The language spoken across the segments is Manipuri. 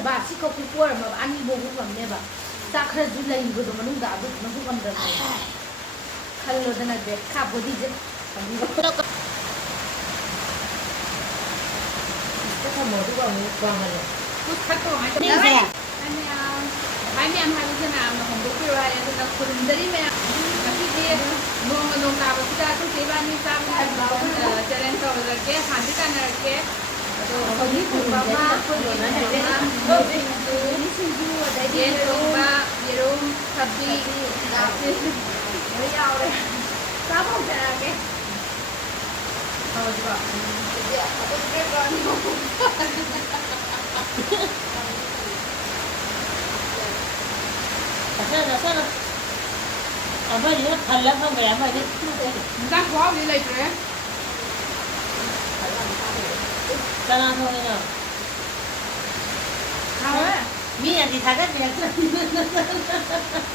ꯉꯝꯗ꯭ꯔꯕ ꯁꯤ ꯈꯛꯄꯨ ꯄꯣꯔꯝꯃꯕ ꯑꯅꯤꯐꯥꯎꯕ ꯉꯝꯅꯦꯕ ꯆꯥꯛ ꯈꯔꯁꯨ ꯂꯩꯕꯗꯣ ꯃꯅꯨꯡꯗ ꯑꯗꯨꯗꯨꯅꯕꯨ ꯉꯝꯗ꯭ꯔꯕ ꯈꯜꯂꯣꯗꯅ ꯈꯥ ꯕꯣꯗꯤꯁꯦꯊꯝꯃꯣ ꯑꯗꯨꯒ ꯑꯃꯨꯛ ꯋꯥꯡꯍꯜꯂꯣ ꯈꯔ ꯀꯃꯥꯏꯅ ꯇꯧꯒꯦ ꯚꯥꯏ ꯃꯌꯥꯝ ꯍꯥꯏꯕꯁꯦ ꯃꯌꯥꯝꯅ ꯍꯣꯡꯗꯣꯛꯄꯤꯔꯣ ꯍꯥꯏ ꯑꯗꯨꯅ ꯈꯨꯔꯨꯝꯖꯔꯤ ꯃꯌꯥꯝ ꯉꯁꯤꯗꯤ ꯅꯣꯡꯃ ꯅꯣꯡ ꯇꯥꯕꯁꯤꯗ ꯑꯩꯈꯣꯏ ꯆꯦ ꯏꯕꯥꯅꯤ ꯆꯥꯕ ꯆꯦꯂꯦꯟꯖ ꯇꯧꯔꯛꯀꯦ ꯍꯥꯟꯅꯗꯤ ꯇꯥꯟꯅꯔꯛꯀꯦ ꯑꯗꯣ ꯍꯧꯖꯤꯛ ꯊꯣꯡꯕ ꯑꯃ ꯁꯤꯡꯖꯨ ꯑꯗꯩꯗꯤ ꯌꯦꯟ ꯊꯣꯡꯕ ꯌꯦꯔꯨꯝ ꯊꯕꯤ ꯂꯣꯏ ꯌꯥꯎꯔꯦ ꯆꯥꯕ ꯍꯧꯖꯔꯛꯑꯒꯦ ꯍꯧꯔꯁꯤꯀꯣ ꯆꯠꯁꯜꯂꯣ ꯑꯃꯗꯤꯅ ꯈꯜꯂ ꯐꯪꯈ꯭ꯔꯦ ꯑꯃꯗꯤ ꯏꯟꯖꯥꯡ ꯈꯨꯍꯥꯎꯗꯤ ꯂꯩꯇ꯭ꯔꯦ ꯀꯅꯥ ꯊꯣꯡꯉꯤꯅꯣ ꯍꯥꯎꯋꯦ ꯃꯤꯅꯗꯤ ꯊꯥꯒꯠꯄꯤꯔꯛꯇ꯭ꯔꯦ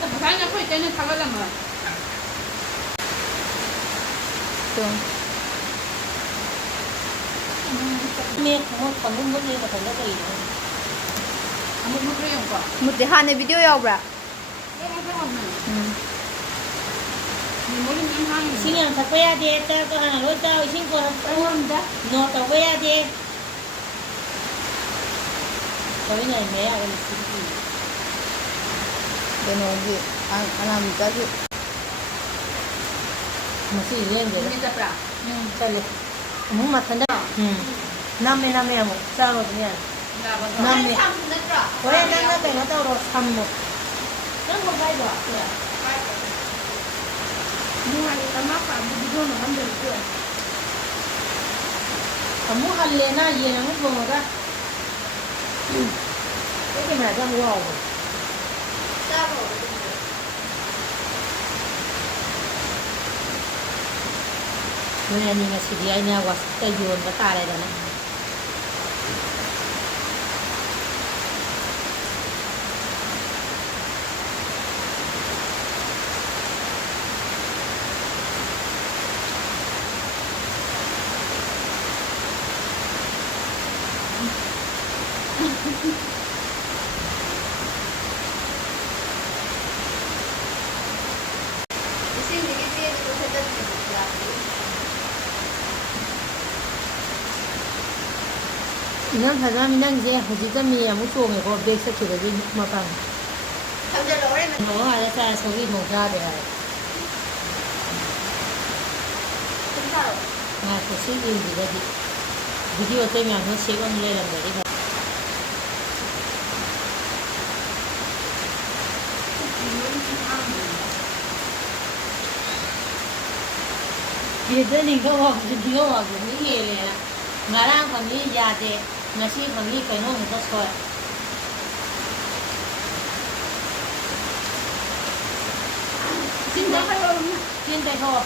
ꯉꯁꯥꯏꯅ ꯑꯩꯈꯣꯏ ꯏꯇꯩꯅ ꯊꯥꯒꯠꯂꯝꯃꯣ ꯈꯪꯒꯨꯝ ꯃꯨꯠꯂꯦ ꯃꯊꯟꯇ ꯀꯩꯅꯣ ꯑꯃꯨꯛ ꯃꯨꯠꯈ꯭ꯔꯦ ꯌꯦꯡꯉꯨꯀꯣ ꯃꯨꯠꯇꯦ ꯍꯥꯟꯅ ꯚꯤꯗꯤꯑꯣ ꯌꯥꯎꯕ꯭ꯔꯥ ꯏꯁꯤꯡ ꯌꯥꯝ ꯊꯛꯄ ꯌꯥꯗꯦ ꯆꯥꯛꯇꯣ ꯍꯥꯟꯅ ꯂꯣꯏ ꯆꯥꯎ ꯏꯁꯤꯡ ꯀꯣꯟꯅ ꯊꯛꯑꯣ ꯅꯣꯠ ꯇꯧꯕ ꯌꯥꯗꯦ ꯀꯃꯥꯏꯅ ꯃꯌꯥꯒ ꯂꯤꯁꯤꯡꯒꯤ ꯀꯩꯅꯣꯒꯤ ꯑꯅꯥꯃꯤꯀꯥꯒꯤ ꯃꯁꯤ ꯂꯦꯡꯗꯦ ꯆꯠꯄ꯭ꯔꯥ ꯆꯠꯂꯦ ꯑꯃꯨꯛ ꯃꯊꯟꯇ ꯅꯝꯃꯦ ꯑꯃꯨꯛ ꯆꯥꯔꯣꯗꯅ ꯌꯥꯔꯦ ꯅꯝꯃꯦ ꯍꯣꯔꯦꯟ ꯅꯪꯅ ꯀꯩꯅꯣ ꯇꯧꯔꯣ ꯁꯝꯃꯣ ꯅꯪ ꯀꯥꯏꯗꯣ ꯅꯨꯡꯉꯥꯏꯔꯦ ꯑꯃ ꯄꯥꯝꯕ ꯚꯤꯗꯤꯑꯣ ꯅꯝꯍꯟꯗꯔꯤꯁꯦ ꯑꯃꯨꯛ ꯍꯜꯂꯦꯅ ꯌꯦꯟ ꯑꯃꯨꯛ ꯊꯣꯡꯉꯒ ꯑꯩ ꯀꯦꯃꯦꯔꯥꯁꯦ ꯌꯥꯝ ꯋꯥꯎꯕ ꯅꯣꯏ ꯑꯅꯤ ꯉꯁꯤꯗꯤ ꯑꯩꯅ ꯋꯥꯆꯞꯇ ꯌꯣꯟꯕ ꯇꯥꯔꯦꯗꯅ ꯅꯪ ꯐꯖꯅ ꯅꯪꯁꯦ ꯍꯧꯖꯤꯛꯇ ꯃꯤ ꯑꯃꯨꯛ ꯆꯣꯡꯉꯦꯀꯣ ꯕꯦꯛ ꯆꯠꯈꯤꯕꯒꯤ ꯃꯄꯥꯟ ꯅꯣꯡꯉꯥꯜꯂ ꯆꯥ ꯁꯧꯒ꯭ꯔꯤ ꯊꯣꯡ ꯆꯥꯗꯦ ꯍꯥꯏ ꯉꯥꯏꯈꯣ ꯁꯤ ꯌꯦꯡꯁꯤꯒꯗꯤ ꯚꯤꯗꯤꯑꯣ ꯑꯇꯩ ꯃꯌꯥꯝꯗꯣ ꯁꯦꯞ ꯑꯃ ꯂꯩꯔꯝꯒꯅꯤ ꯌꯦꯗ ꯅꯤꯡꯊꯧ ꯍꯦꯜꯂꯦꯅ ꯉꯔꯥꯡ ꯐꯪꯉꯤ ꯌꯥꯗꯦ ꯉꯁꯤ ꯐꯪꯉꯤ ꯀꯩꯅꯣ ꯍꯦꯛꯇ ꯁꯣꯏ ꯆꯤꯟ ꯇꯩꯊꯣꯛꯑꯣ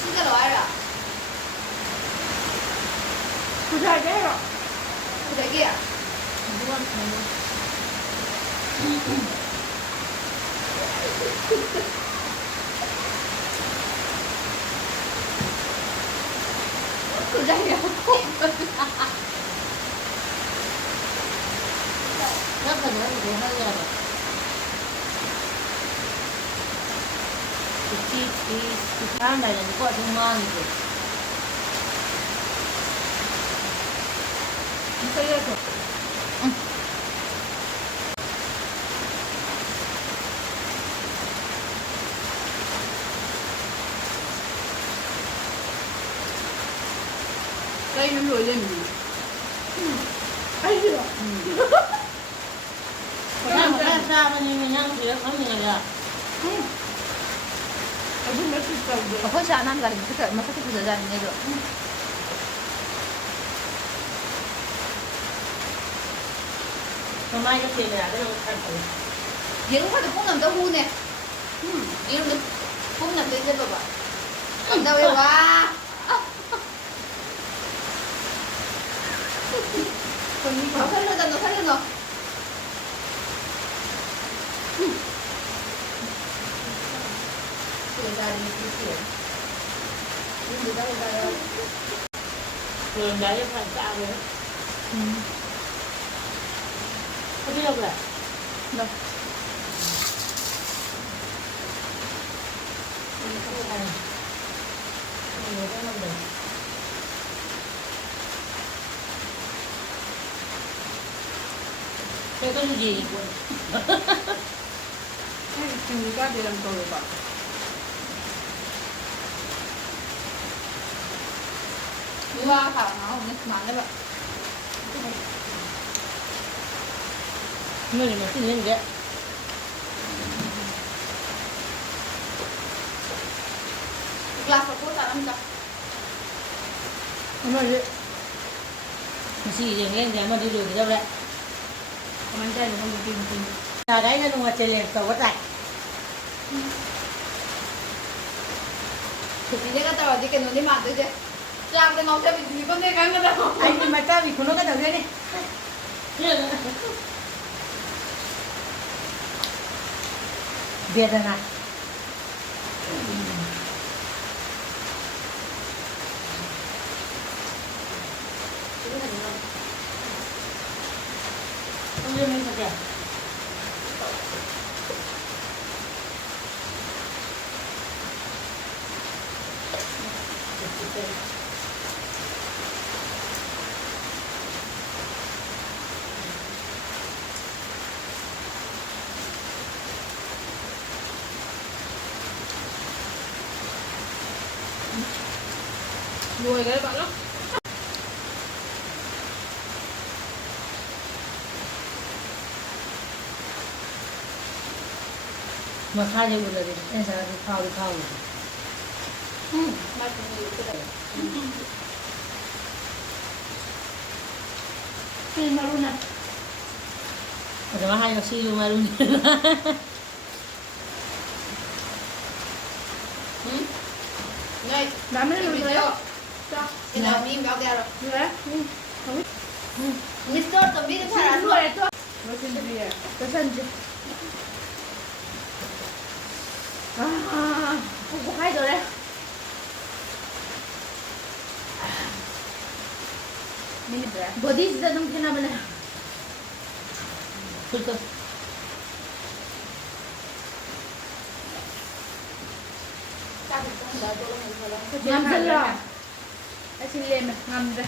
ꯁꯤꯗꯂꯣ ꯍꯥꯏꯔꯣ ꯄꯨꯖꯥꯒꯦ ꯍꯥꯏꯔꯣ ꯁꯤꯗꯒꯤ Pujanya ꯅꯪ ꯐꯖꯅ ꯊꯣꯡꯍꯜꯂꯦꯕ ꯊꯥꯔꯝꯗꯥꯏꯗꯅꯤꯀꯣ ꯑꯗꯨꯝ ꯃꯥꯡꯉꯤꯁꯦ Saya Kayo nang lola niyo. Ay, di ba? Wala sa amin yung minang sila kami nila. Abu nasisag. Ako siya nang galing masakit sa dyan nito. Mamaya sila natin ang kanto. Yung ka kung nang daw hune. Yung kung nang daw ba? Ang daw wa. 살려너. Rồi đấy phải tạo rồi. 해보래. 너. cái gì 지금까지랑 더 봐. 누가 다 오늘 그만해 봐. người mà xin lên cái glass của cô ta làm sao không rồi gì thì lên cái mà đi đường thì đâu đấy 그만 자는 거 좀. là cái nó ngoài trên liền tàu quá chạy 이제 갔다 와 이렇게 눈이 만들지 짱데 너 어차피 이번 내가 간 거다 anh nhưng mà ta bị nó cái đầu lên đi Việt rồi này không lên mình thật đẹp Nuôi cái bạn lắm. mà khai nhiều rồi thì em sẽ đi khao 맛있는 이렇게 돼 실마루나. rồi mà hai học sinh luôn mà luôn này 라면을 이거 넣어요. 자, cái nào mi béo đeo rồi 그래? Mr. 또 미리 잘안 써. 누워야 또. 무슨 일이야? 무슨지. 아, 꼭 가야 되래. 미니들. 뭐지 진짜 너무 편하면. 그러니까 남들라. 아실래면 남들.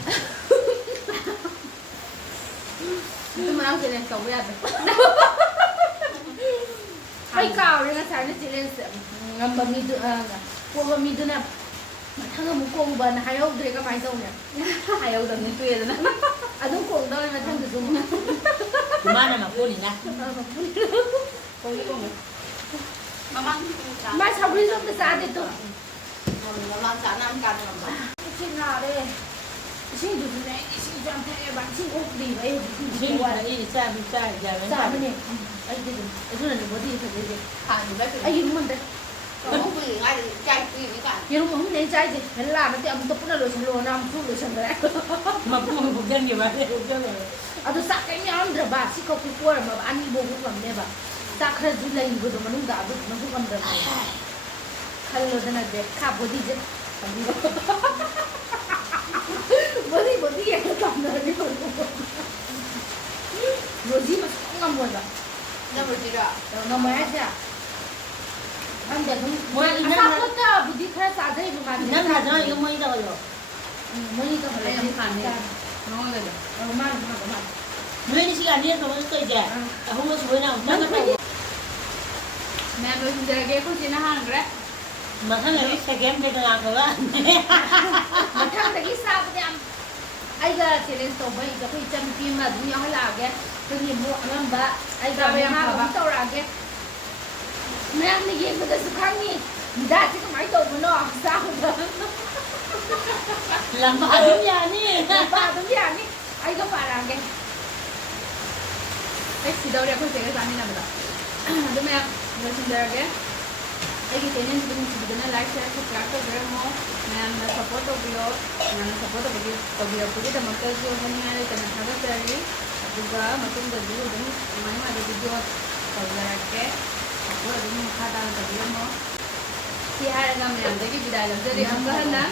nhưng mà ăn chị lên cầu bây giờ hay cao nên là sáng nay chị lên ngâm bầm mì tự cô bầm mì tự nè thằng nó muốn cô bần hay ông thì các máy dâu nhỉ hay ông đừng nên tuyệt rồi nè à đúng cô đâu mà thằng tự dùng của má này mà cô đi ra cô mang mai sau đi xong cái sáng thì tôi nó mang chán ăn cằn rồi xin nào đây xin được này xin cho em bạn xin ốp đi vậy xin qua đây đi xa giờ mới sao này anh đi cái này có gì phải đi hàng gì đấy anh dùng mình đây không vì ngay thì chay gì với cả nhưng mà không nên trái gì hắn làm nó tiệm tục nó rồi xong luôn năm phút rồi xong đấy mà cô một dân gì vậy một dân rồi à tôi sắc cái nhau rồi bà chỉ có cái cua mà ăn đi bông cũng làm đấy bà sắc hết rồi lấy vừa rồi mà nó đã được nó cũng làm được khai rồi thế này để khắp body chứ body cái làm được đi rồi gì mà không làm được nó mới gì đó nó mới chứ anh để không mỗi à năm sao có ta body khai sao đấy mà năm là nó yêu mấy đâu rồi mới đi đâu đây em phản này nó rồi mà mấy đi siapa dia kalau itu aja aku mau sebenarnya mau apa mẹ nuôi chúng ta cái con chim hàng đấy mà thằng này sẽ kém đây là cái đó mà thằng đấy sao vậy em ai ra chỉ lên số bảy cái chân phim mà chúng nhau là cái gì mua làm bả ai ra bây mà cũng tao ra cái mẹ anh đi cái cái sự kháng nghị đã chỉ có máy tàu mà nó sao được làm bà đúng nhà nè bà đúng nhà đi ai có bà làm cái cái gì đâu để con sẽ cái gì làm được đúng không rồi chúng ta cái cái channel juga like share subscribe to video mo na support to video na support to video ko kita magkaso kanya kita nagsabi sari juga matong video din may mga video paglalake ako din makata ng video mo si hara kami ang dagi bidala dari ang gahan na